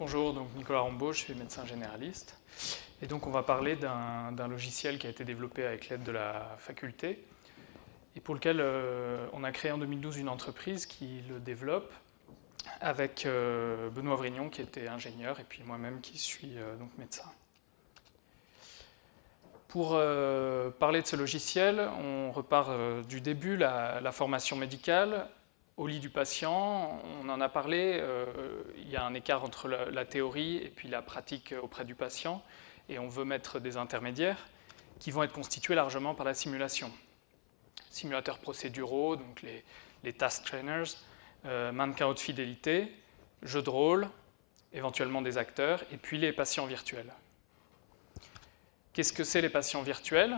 Bonjour, donc Nicolas Rambaud, je suis médecin généraliste. Et donc on va parler d'un logiciel qui a été développé avec l'aide de la faculté et pour lequel on a créé en 2012 une entreprise qui le développe avec Benoît Vrignon qui était ingénieur et puis moi-même qui suis donc médecin. Pour parler de ce logiciel, on repart du début, la formation médicale, au lit du patient. On en a parlé, il y a un écart entre la théorie et puis la pratique auprès du patient, et on veut mettre des intermédiaires qui vont être constitués largement par la simulation. Simulateurs procéduraux, donc les task trainers, mannequins haute fidélité, jeux de rôle, éventuellement des acteurs, et puis les patients virtuels. Qu'est-ce que c'est les patients virtuels?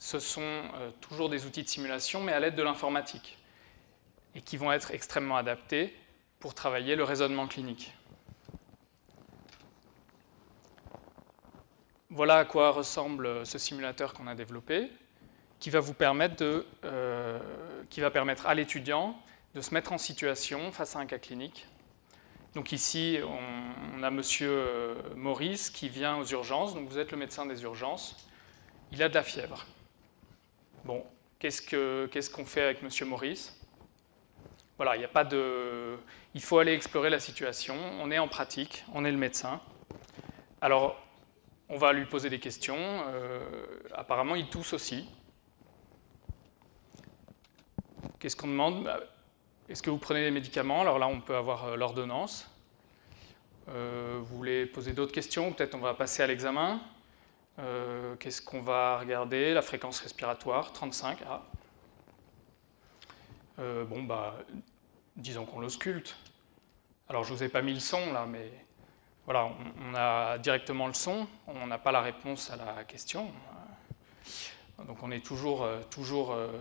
Ce sont toujours des outils de simulation, mais à l'aide de l'informatique, et qui vont être extrêmement adaptés pour travailler le raisonnement clinique. Voilà à quoi ressemble ce simulateur qu'on a développé, qui va permettre à l'étudiant de se mettre en situation face à un cas clinique. Donc ici, on a monsieur Maurice qui vient aux urgences, donc vous êtes le médecin des urgences, il a de la fièvre. Bon, qu'est-ce qu'on fait avec monsieur Maurice? Voilà, il n'y a pas de... Il faut aller explorer la situation, on est en pratique, on est le médecin. Alors, on va lui poser des questions, apparemment il tousse aussi. Qu'est-ce qu'on demande? Est-ce que vous prenez des médicaments? Alors là, on peut avoir l'ordonnance. Vous voulez poser d'autres questions? Peut-être on va passer à l'examen. Qu'est-ce qu'on va regarder? La fréquence respiratoire, 35. Ah. Disons qu'on l'ausculte. Alors, je ne vous ai pas mis le son, là, mais voilà, on a directement le son. On n'a pas la réponse à la question. Donc, on est toujours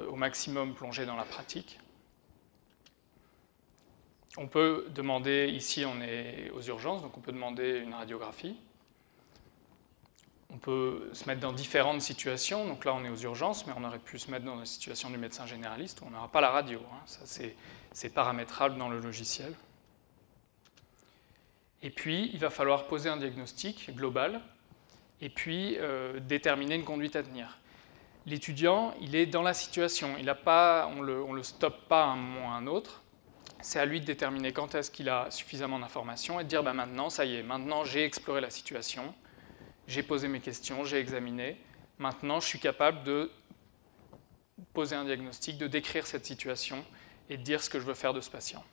au maximum plongé dans la pratique. On peut demander, ici on est aux urgences, donc on peut demander une radiographie. On peut se mettre dans différentes situations, donc là on est aux urgences, mais on aurait pu se mettre dans la situation du médecin généraliste où on n'aura pas la radio. Ça c'est paramétrable dans le logiciel. Et puis il va falloir poser un diagnostic global et puis déterminer une conduite à tenir. L'étudiant, il est dans la situation, on ne le stoppe pas à un moment ou à un autre. C'est à lui de déterminer quand est-ce qu'il a suffisamment d'informations et de dire maintenant, ça y est, maintenant j'ai exploré la situation, j'ai posé mes questions, j'ai examiné, maintenant je suis capable de poser un diagnostic, de décrire cette situation et de dire ce que je veux faire de ce patient.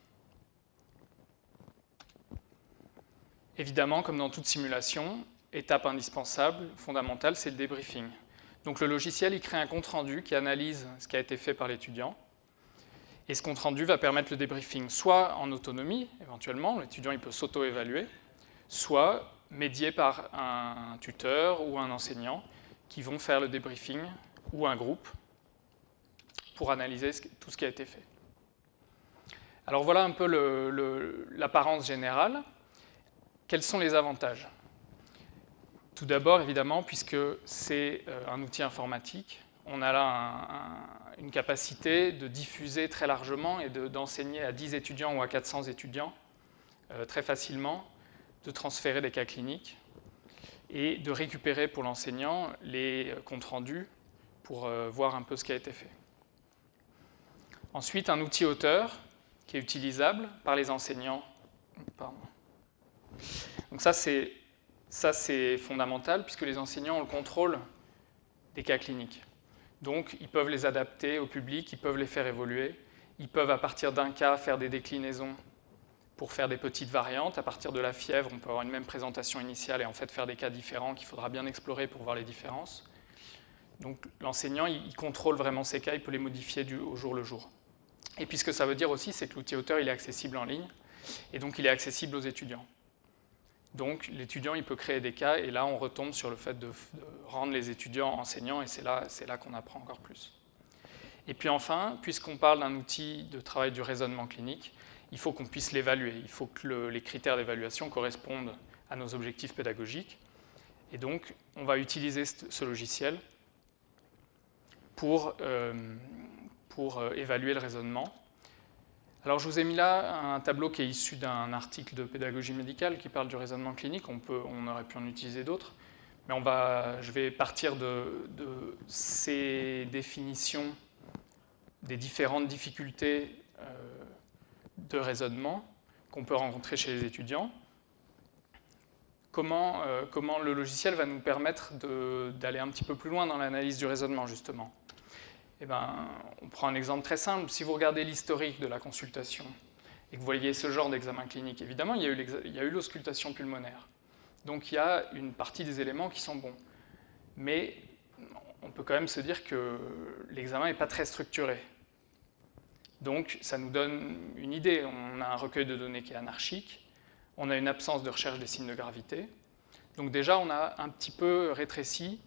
Évidemment, comme dans toute simulation, étape indispensable, fondamentale, c'est le débriefing. Donc le logiciel, il crée un compte-rendu qui analyse ce qui a été fait par l'étudiant. Et ce compte-rendu va permettre le débriefing soit en autonomie, éventuellement, l'étudiant il peut s'auto-évaluer, soit médié par un tuteur ou un enseignant qui vont faire le débriefing, ou un groupe, pour analyser tout ce qui a été fait. Alors voilà un peu l'apparence générale. Quels sont les avantages? Tout d'abord, évidemment, puisque c'est un outil informatique, on a là une capacité de diffuser très largement et d'enseigner à 10 étudiants ou à 400 étudiants très facilement, de transférer des cas cliniques et de récupérer pour l'enseignant les comptes rendus pour voir un peu ce qui a été fait. Ensuite, un outil auteur qui est utilisable par les enseignants. Pardon. Donc ça, c'est fondamental puisque les enseignants ont le contrôle des cas cliniques. Donc, ils peuvent les adapter au public, ils peuvent les faire évoluer, ils peuvent, à partir d'un cas, faire des déclinaisons pour faire des petites variantes. À partir de la fièvre, on peut avoir une même présentation initiale et en fait faire des cas différents qu'il faudra bien explorer pour voir les différences. Donc, l'enseignant, il contrôle vraiment ces cas, il peut les modifier au jour le jour. Et puis, ce que ça veut dire aussi, c'est que l'outil auteur, il est accessible en ligne, et donc il est accessible aux étudiants. Donc, l'étudiant, il peut créer des cas, et là, on retombe sur le fait de rendre les étudiants enseignants, et c'est là qu'on apprend encore plus. Et puis enfin, puisqu'on parle d'un outil de travail du raisonnement clinique, il faut qu'on puisse l'évaluer. Il faut que les critères d'évaluation correspondent à nos objectifs pédagogiques. Et donc, on va utiliser ce logiciel pour évaluer le raisonnement. Alors, je vous ai mis là un tableau qui est issu d'un article de pédagogie médicale qui parle du raisonnement clinique. On aurait pu en utiliser d'autres. Mais je vais partir de ces définitions des différentes difficultés de raisonnement qu'on peut rencontrer chez les étudiants. Comment le logiciel va nous permettre d'aller un petit peu plus loin dans l'analyse du raisonnement, justement. Eh ben, on prend un exemple très simple. Si vous regardez l'historique de la consultation et que vous voyez ce genre d'examen clinique, évidemment, il y a eu l'auscultation pulmonaire. Donc, il y a une partie des éléments qui sont bons. Mais on peut quand même se dire que l'examen n'est pas très structuré. Donc, ça nous donne une idée. On a un recueil de données qui est anarchique. On a une absence de recherche des signes de gravité. Donc déjà, on a un petit peu rétréci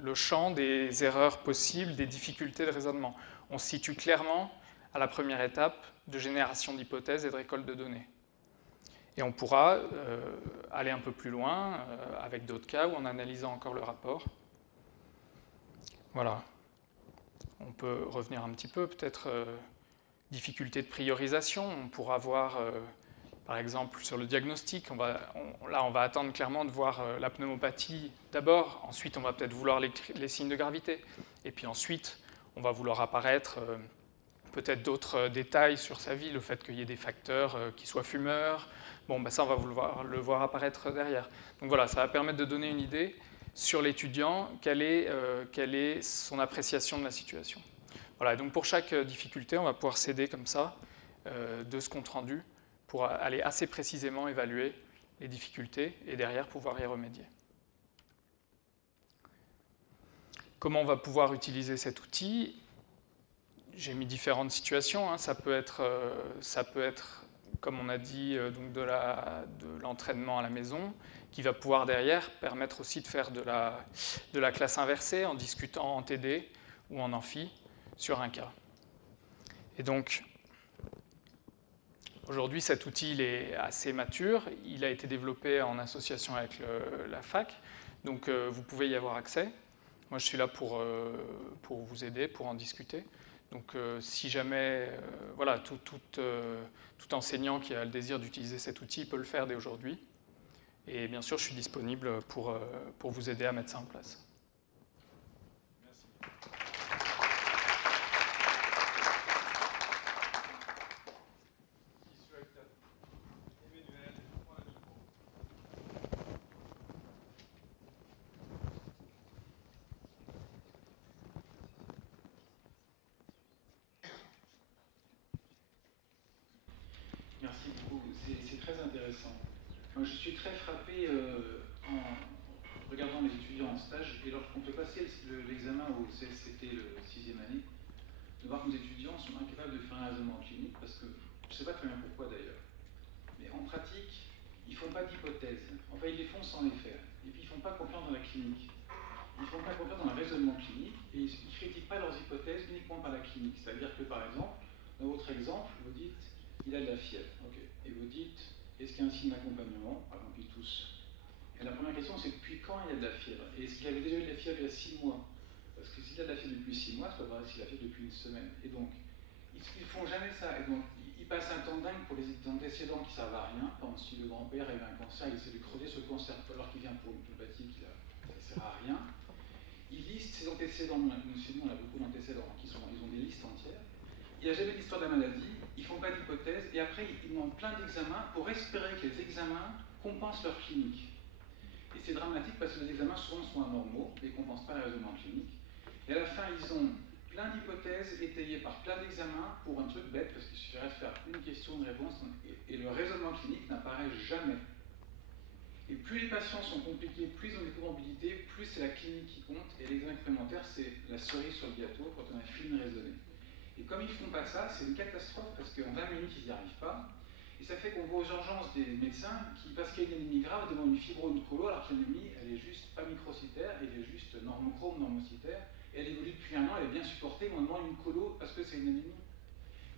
le champ des erreurs possibles, des difficultés de raisonnement. On se situe clairement à la première étape de génération d'hypothèses et de récolte de données. Et on pourra aller un peu plus loin avec d'autres cas ou en analysant encore le rapport. Voilà. On peut revenir un petit peu, peut-être difficulté de priorisation. On pourra voir, par exemple, sur le diagnostic, là on va attendre clairement de voir la pneumopathie d'abord, ensuite on va peut-être vouloir les signes de gravité, et puis ensuite on va vouloir apparaître peut-être d'autres détails sur sa vie, le fait qu'il y ait des facteurs qui soient fumeurs. Bon, ben ça on va le voir apparaître derrière. Donc voilà, ça va permettre de donner une idée sur l'étudiant, quelle est son appréciation de la situation. Voilà, donc pour chaque difficulté, on va pouvoir s'aider comme ça de ce compte-rendu pour aller assez précisément évaluer les difficultés et derrière pouvoir y remédier. Comment on va pouvoir utiliser cet outil? J'ai mis différentes situations. Hein. Ça peut être, comme on a dit, donc de l'entraînement à la maison, qui va pouvoir derrière permettre aussi de faire de la classe inversée en discutant en TD ou en amphi sur un cas. Et donc, aujourd'hui, cet outil il est assez mature. Il a été développé en association avec la fac, donc vous pouvez y avoir accès. Moi, je suis là pour vous aider, pour en discuter. Donc, si jamais, voilà, tout enseignant qui a le désir d'utiliser cet outil peut le faire dès aujourd'hui. Et bien sûr, je suis disponible pour vous aider à mettre ça en place. Merci beaucoup, c'est très intéressant. Moi, je suis très frappé en regardant mes étudiants en stage, et lorsqu'on peut passer l'examen au CSCT, le 6e année, de voir que nos étudiants sont incapables de faire un raisonnement clinique, parce que, je ne sais pas très bien pourquoi d'ailleurs, mais en pratique, ils ne font pas d'hypothèses. Enfin, ils les font sans les faire. Et puis, ils ne font pas confiance dans la clinique. Ils ne font pas confiance dans le raisonnement clinique, et ils ne critiquent pas leurs hypothèses uniquement par la clinique. C'est-à-dire que, par exemple, dans votre exemple, vous dites il a de la fièvre. Okay. Et vous dites, est-ce qu'il y a un signe d'accompagnement? Par exemple, il tousse. Et la première question, c'est depuis quand il a de la fièvre? Et est-ce qu'il avait déjà eu de la fièvre il y a 6 mois? Parce que s'il a de la fièvre depuis 6 mois, ça va voir s'il a de la fièvre depuis une semaine. Et donc, ils ne font jamais ça. Et donc, ils passent un temps dingue pour les antécédents qui ne servent à rien. Par exemple, si le grand-père avait un cancer, il essaie de creuser ce cancer alors qu'il vient pour une pulpathie qui ne sert à rien. Ils listent ses antécédents. Chez nous, on a beaucoup d'antécédents. Ils ont des listes entières. Il n'y a jamais d'histoire de la maladie, ils ne font pas d'hypothèse, et après ils demandent plein d'examens pour espérer que les examens compensent leur clinique. Et c'est dramatique parce que les examens souvent sont anormaux et ne compensent pas les raisonnements cliniques. Et à la fin, ils ont plein d'hypothèses étayées par plein d'examens pour un truc bête, parce qu'il suffirait de faire une question, une réponse, et le raisonnement clinique n'apparaît jamais. Et plus les patients sont compliqués, plus ils ont des comorbidités, plus c'est la clinique qui compte, et l'examen complémentaire, c'est la cerise sur le gâteau quand on a fini raisonné. Et comme ils ne font pas ça, c'est une catastrophe parce qu'en 20 minutes, ils n'y arrivent pas. Et ça fait qu'on voit aux urgences des médecins qui, parce qu'il y a une anémie grave, demandent une fibro, une colo, alors que l'anémie, elle est juste pas microcytaire, elle est juste normochrome, normocytaire, et elle évolue depuis un an, elle est bien supportée, mais on demande une colo parce que c'est une anémie.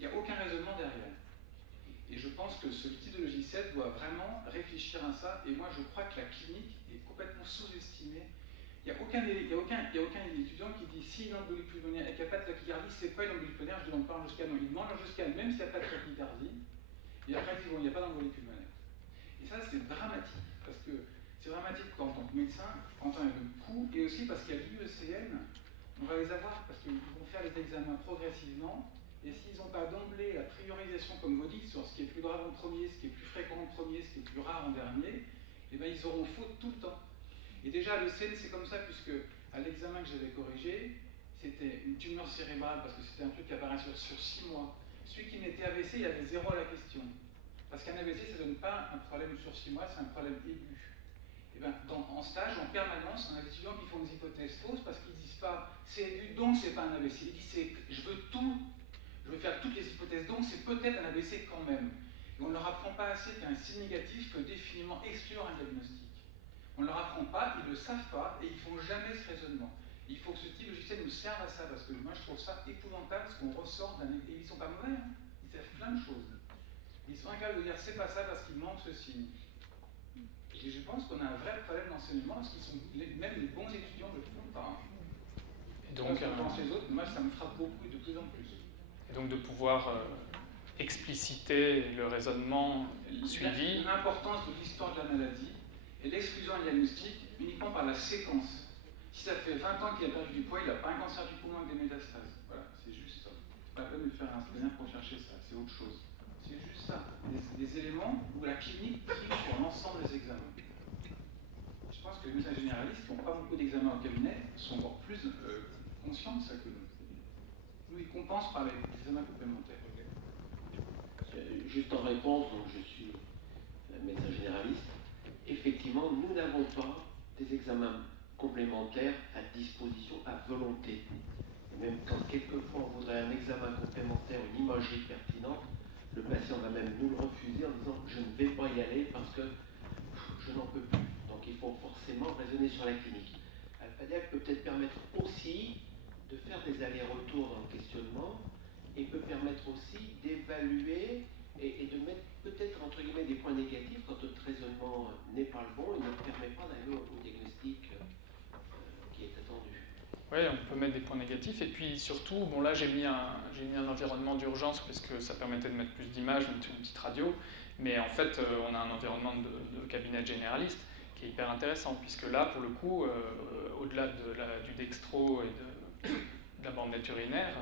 Il n'y a aucun raisonnement derrière. Et je pense que ce type de logiciel doit vraiment réfléchir à ça, et moi je crois que la clinique est complètement sous-estimée. Il n'y a aucun étudiant qui dit si une embolie pulmonaire et qu'il n'y a pas de tachycardie, c'est pas une embolie pulmonaire, je demande pas un jusqu'à non. Il demande un jusqu'à même s'il n'y a pas de tachycardie. Et après, il n'y a pas d'embolie pulmonaire. Et ça, c'est dramatique, parce que c'est dramatique en tant que médecin, quand on a le coût, et aussi parce qu'il y a l'IECN, on va les avoir, parce qu'ils vont faire les examens progressivement, et s'ils n'ont pas d'emblée la priorisation, comme vous dites, sur ce qui est plus grave en premier, ce qui est plus fréquent en premier, ce qui est plus rare en dernier, eh bien, ils auront faute tout le temps. Et déjà, le CN, c'est comme ça, puisque à l'examen que j'avais corrigé, c'était une tumeur cérébrale, parce que c'était un truc qui apparaît sur 6 mois. Celui qui mettait AVC, il avait 0 à la question. Parce qu'un AVC, ça ne donne pas un problème sur 6 mois, c'est un problème aigu. Et bien, en stage, en permanence, on a des étudiants qui font des hypothèses fausses parce qu'ils ne disent pas c'est aigu, donc c'est pas un AVC. Ils disent je veux faire toutes les hypothèses, donc c'est peut-être un AVC quand même. Et on ne leur apprend pas assez qu'un signe négatif peut définitivement exclure un diagnostic. On ne leur apprend pas, ils ne le savent pas, et ils ne font jamais ce raisonnement. Et il faut que ce type de logiciel nous serve à ça, parce que moi je trouve ça épouvantable, ce qu'on ressort d'un... Et ils ne sont pas mauvais, hein. Ils savent plein de choses. Ils sont incapables de dire c'est pas ça parce qu'il manque ce signe. Et je pense qu'on a un vrai problème d'enseignement, parce qu'ils sont même les bons étudiants ne le font pas. Et donc, pense les autres, moi ça me frappe beaucoup et de plus en plus. Et donc de pouvoir expliciter le raisonnement suivi. L'importance de l'histoire de la maladie et l'exclusion diagnostique uniquement par la séquence. Si ça fait 20 ans qu'il a perdu du poids, il n'a pas un cancer du poumon avec des métastases. Voilà, c'est juste ça. C'est pas la peine de faire un scanner pour chercher ça, c'est autre chose. C'est juste ça. Des éléments où la clinique prie sur l'ensemble des examens. Je pense que les médecins généralistes qui n'ont pas beaucoup d'examens au cabinet sont encore plus conscients de ça que nous. Nous, ils compensent par les examens complémentaires. Juste en réponse, donc je suis médecin généraliste. Effectivement, nous n'avons pas des examens complémentaires à disposition à volonté. Et même quand quelquefois on voudrait un examen complémentaire, une imagerie pertinente, le patient va même nous le refuser en disant je ne vais pas y aller parce que je n'en peux plus. Donc il faut forcément raisonner sur la clinique. Alpha-Diag peut peut-être permettre aussi de faire des allers-retours dans le questionnement et peut permettre aussi d'évaluer et de mettre peut-être entre guillemets des points négatifs quand notre raisonnement n'est pas le bon et ne permet pas d'aller au diagnostic qui est attendu. Oui, on peut mettre des points négatifs et puis surtout, bon là j'ai mis un environnement d'urgence parce que ça permettait de mettre plus d'images, une petite radio, mais en fait on a un environnement de cabinet généraliste qui est hyper intéressant puisque là pour le coup, au-delà du dextro et de la bandette urinaire,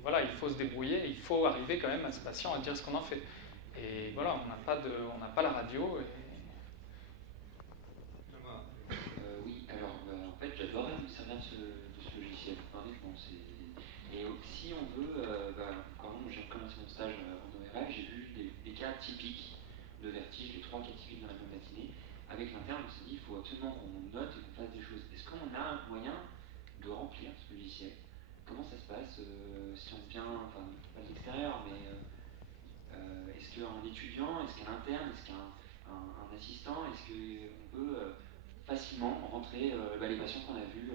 voilà, il faut se débrouiller, il faut arriver quand même à ce patient à dire ce qu'on en fait. Et voilà, on n'a pas la radio. Oui, alors en fait j'adorais me servir de ce logiciel, honnêtement. Et si on veut, quand j'ai recommencé mon stage en ORL, j'ai vu des cas typiques de vertige, les 3 cas typiques dans la même matinée. Avec l'interne, on s'est dit il faut absolument qu'on note et qu'on fasse des choses. Est-ce qu'on a un moyen de remplir ce logiciel? Comment ça se passe si on vient, enfin pas de l'extérieur, mais est-ce qu'un étudiant, est-ce qu'un interne, est-ce qu'un assistant, est-ce qu'on peut facilement rentrer les patients qu'on a vus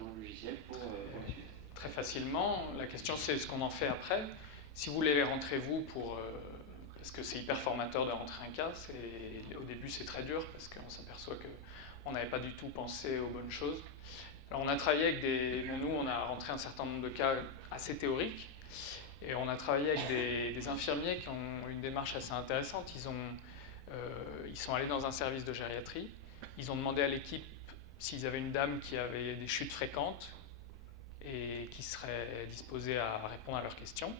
dans le logiciel pour la suite? Très facilement. La question c'est ce qu'on en fait après. Si vous voulez les rentrer vous parce que c'est hyper formateur de rentrer un cas, au début c'est très dur parce qu'on s'aperçoit qu'on n'avait pas du tout pensé aux bonnes choses. Alors on a travaillé avec nous on a rentré un certain nombre de cas assez théoriques et on a travaillé avec des infirmiers qui ont une démarche assez intéressante. Ils sont allés dans un service de gériatrie, ils ont demandé à l'équipe s'ils avaient une dame qui avait des chutes fréquentes et qui serait disposée à répondre à leurs questions.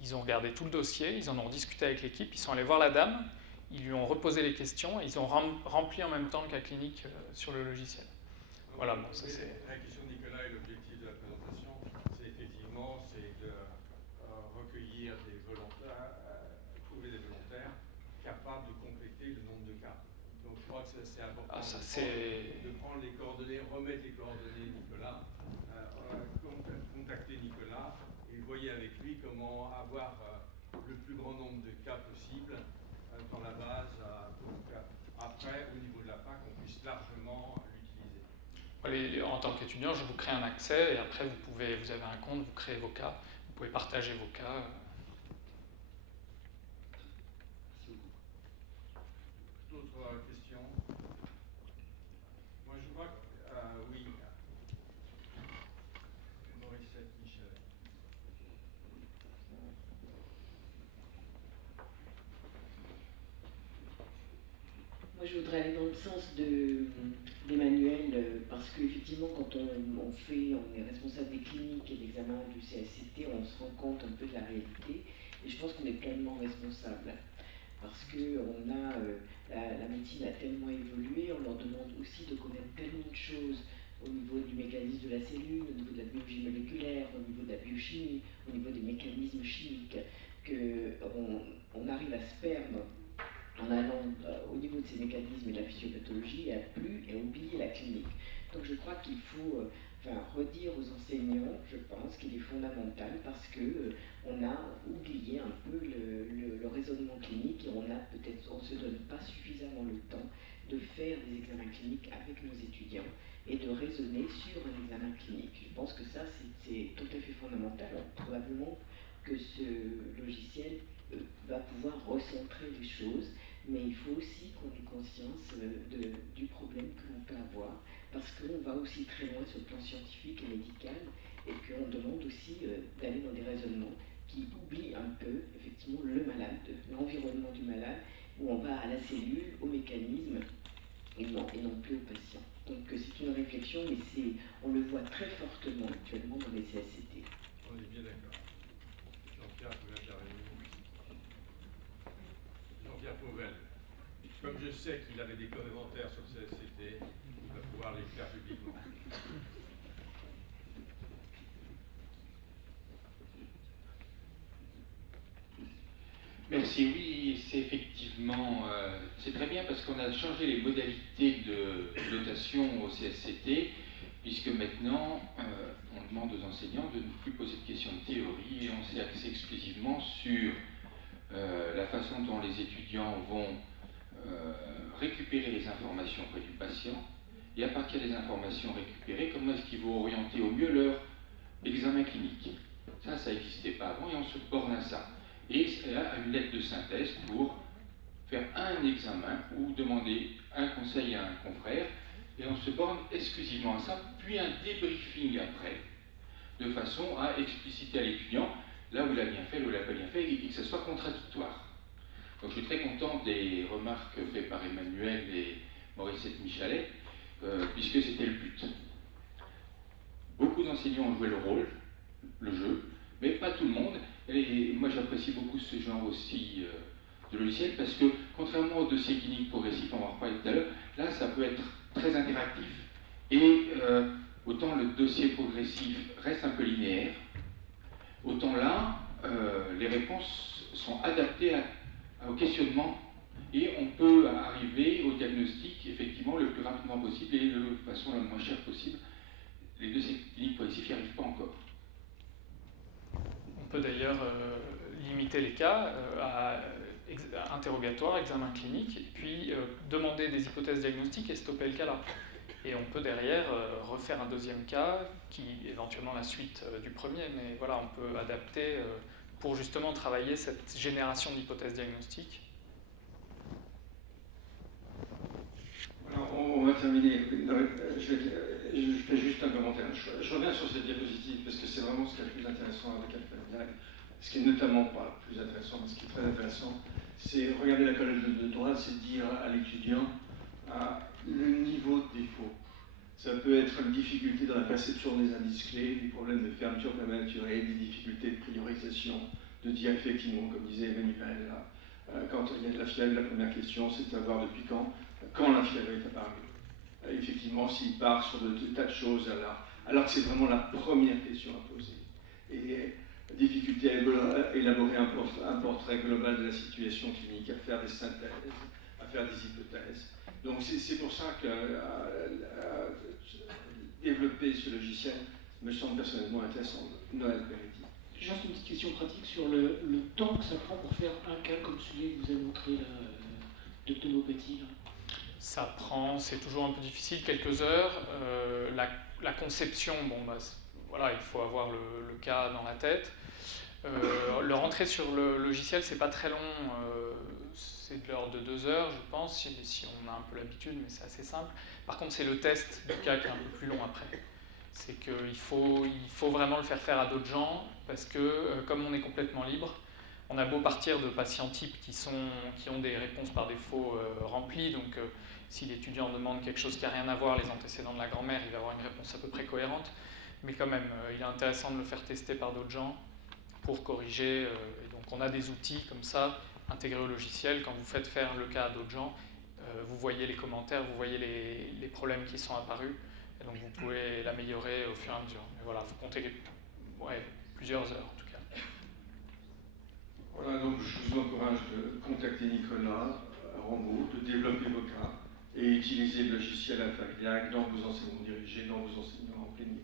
Ils ont regardé tout le dossier, ils en ont discuté avec l'équipe, ils sont allés voir la dame, ils lui ont reposé les questions et ils ont rempli en même temps le cas clinique sur le logiciel. Voilà, bon, ça c'est... La question de Nicolas et l'objectif de la présentation, c'est effectivement de recueillir des volontaires, trouver des volontaires capables de compléter le nombre de cas. Donc je crois que c'est important de prendre les coordonnées, remettre les coordonnées de Nicolas, contacter Nicolas et voyez avec lui comment avoir le plus grand nombre de cas possible dans la base pour qu'après, au niveau de la fac, on puisse largement l'utiliser. En tant qu'étudiant, je vous crée un accès et après vous avez un compte, vous créez vos cas, vous pouvez partager vos cas. D'autres questions? Moi je vois que Moi, je voudrais aller dans le sens d'Emmanuel, parce qu'effectivement, quand on est responsable des cliniques et d'examen du CSCT, on se rend compte un peu de la réalité, et je pense qu'on est pleinement responsable, parce que la médecine a tellement évolué, on leur demande aussi de connaître tellement de choses au niveau du mécanisme de la cellule, au niveau de la biologie moléculaire, au niveau de la biochimie, au niveau des mécanismes chimiques, qu'on arrive à se perdre en allant au niveau de ces mécanismes et de la physiopathologie et à oublier la clinique. Donc je crois qu'il faut redire aux enseignants, je pense qu'il est fondamental parce qu'on a oublié un peu le raisonnement clinique et on ne se donne pas suffisamment le temps de faire des examens cliniques avec nos étudiants et de raisonner sur un examen clinique. Je pense que ça c'est tout à fait fondamental. Alors, probablement que ce logiciel va pouvoir recentrer les choses, mais il faut aussi qu'on ait conscience du problème que l'on peut avoir, parce qu'on va aussi très loin sur le plan scientifique et médical, et qu'on demande aussi d'aller dans des raisonnements qui oublient un peu, effectivement, le malade, l'environnement du malade, où on va à la cellule, au mécanisme, et non plus au patient. Donc c'est une réflexion, mais on le voit très fortement actuellement dans les CSCT. On est bien d'accord. Jean-Pierre Fauvel. Comme je sais qu'il avait des commentaires sur le CSCT, il va pouvoir les faire publiquement. Merci, oui, c'est effectivement, c'est très bien parce qu'on a changé les modalités de notation au CSCT, puisque maintenant, on demande aux enseignants de ne plus poser de questions de théorie et on s'est axé exclusivement sur la façon dont les étudiants vont récupérer les informations auprès du patient, et à partir des informations récupérées, comment est-ce qu'ils vont orienter au mieux leur examen clinique. Ça n'existait pas avant, et on se borne à ça. Et à une lettre de synthèse pour faire un examen ou demander un conseil à un confrère, et on se borne exclusivement à ça, puis un débriefing après, de façon à expliciter à l'étudiant là où il a bien fait, là où il n'a pas bien fait, et que ce soit contradictoire. Donc je suis très content des remarques faites par Emmanuel et Mauricette Michalet, puisque c'était le but. Beaucoup d'enseignants ont joué le rôle, le jeu, mais pas tout le monde. Et moi j'apprécie beaucoup ce genre aussi de logiciel, parce que contrairement aux dossiers cliniques progressifs, on va en reparler tout à l'heure, là ça peut être très interactif. Et autant le dossier progressif reste un peu linéaire, autant là, les réponses sont adaptées au questionnement et on peut arriver au diagnostic effectivement le plus rapidement possible et de façon la moins chère possible. Les dossiers cliniques progressifs n'y arrivent pas encore. On peut d'ailleurs limiter les cas à interrogatoire, examen clinique, et puis demander des hypothèses diagnostiques et stopper le cas là. Et on peut derrière refaire un deuxième cas, qui est éventuellement la suite du premier, mais voilà, on peut adapter pour justement travailler cette génération d'hypothèses diagnostiques. Alors, on va terminer. Je fais juste un commentaire. Je reviens sur cette diapositive parce que c'est vraiment ce qui est le plus intéressant avec Alpha. Ce qui est notamment pas le plus intéressant, mais ce qui est très intéressant, c'est regarder la colonne de droite, c'est dire à l'étudiant le niveau de défaut. Ça peut être une difficulté dans la perception des indices clés, des problèmes de fermeture prématurée, des difficultés de priorisation, de dire effectivement, comme disait Emmanuel, quand il y a de la fièvre, la première question, c'est de savoir depuis quand la fièvre est apparue. Effectivement, s'il part sur de tas de choses, alors que c'est vraiment la première question à poser. Et difficulté à élaborer un portrait global de la situation clinique, à faire des synthèses, à faire des hypothèses. Donc c'est pour ça que développer ce logiciel me semble personnellement intéressant. Noël Peretti. Juste une petite question pratique sur le temps que ça prend pour faire un cas comme celui que vous avez montré de tomopathie. Ça prend, c'est toujours un peu difficile, quelques heures. La conception, voilà, il faut avoir le cas dans la tête. Le rentrer sur le logiciel, c'est pas très long, c'est de l'ordre de 2 heures, je pense, si on a un peu l'habitude, mais c'est assez simple. Par contre, c'est le test du cas qui est un peu plus long après. C'est qu'il faut vraiment le faire à d'autres gens, parce que comme on est complètement libre, on a beau partir de patients types qui ont des réponses par défaut remplies, donc si l'étudiant demande quelque chose qui n'a rien à voir, les antécédents de la grand-mère, il va avoir une réponse à peu près cohérente, mais quand même, il est intéressant de le faire tester par d'autres gens pour corriger, et donc on a des outils comme ça, intégrés au logiciel, quand vous faites faire le cas à d'autres gens, vous voyez les commentaires, vous voyez les problèmes qui sont apparus, et donc vous pouvez l'améliorer au fur et à mesure. Mais voilà, il faut compter plusieurs heures en tout cas. Voilà, donc je vous encourage de contacter Nicolas Rambaud, de développer vos cas et utiliser le logiciel AlphaGliac dans vos enseignements dirigés, dans vos enseignements en plénier.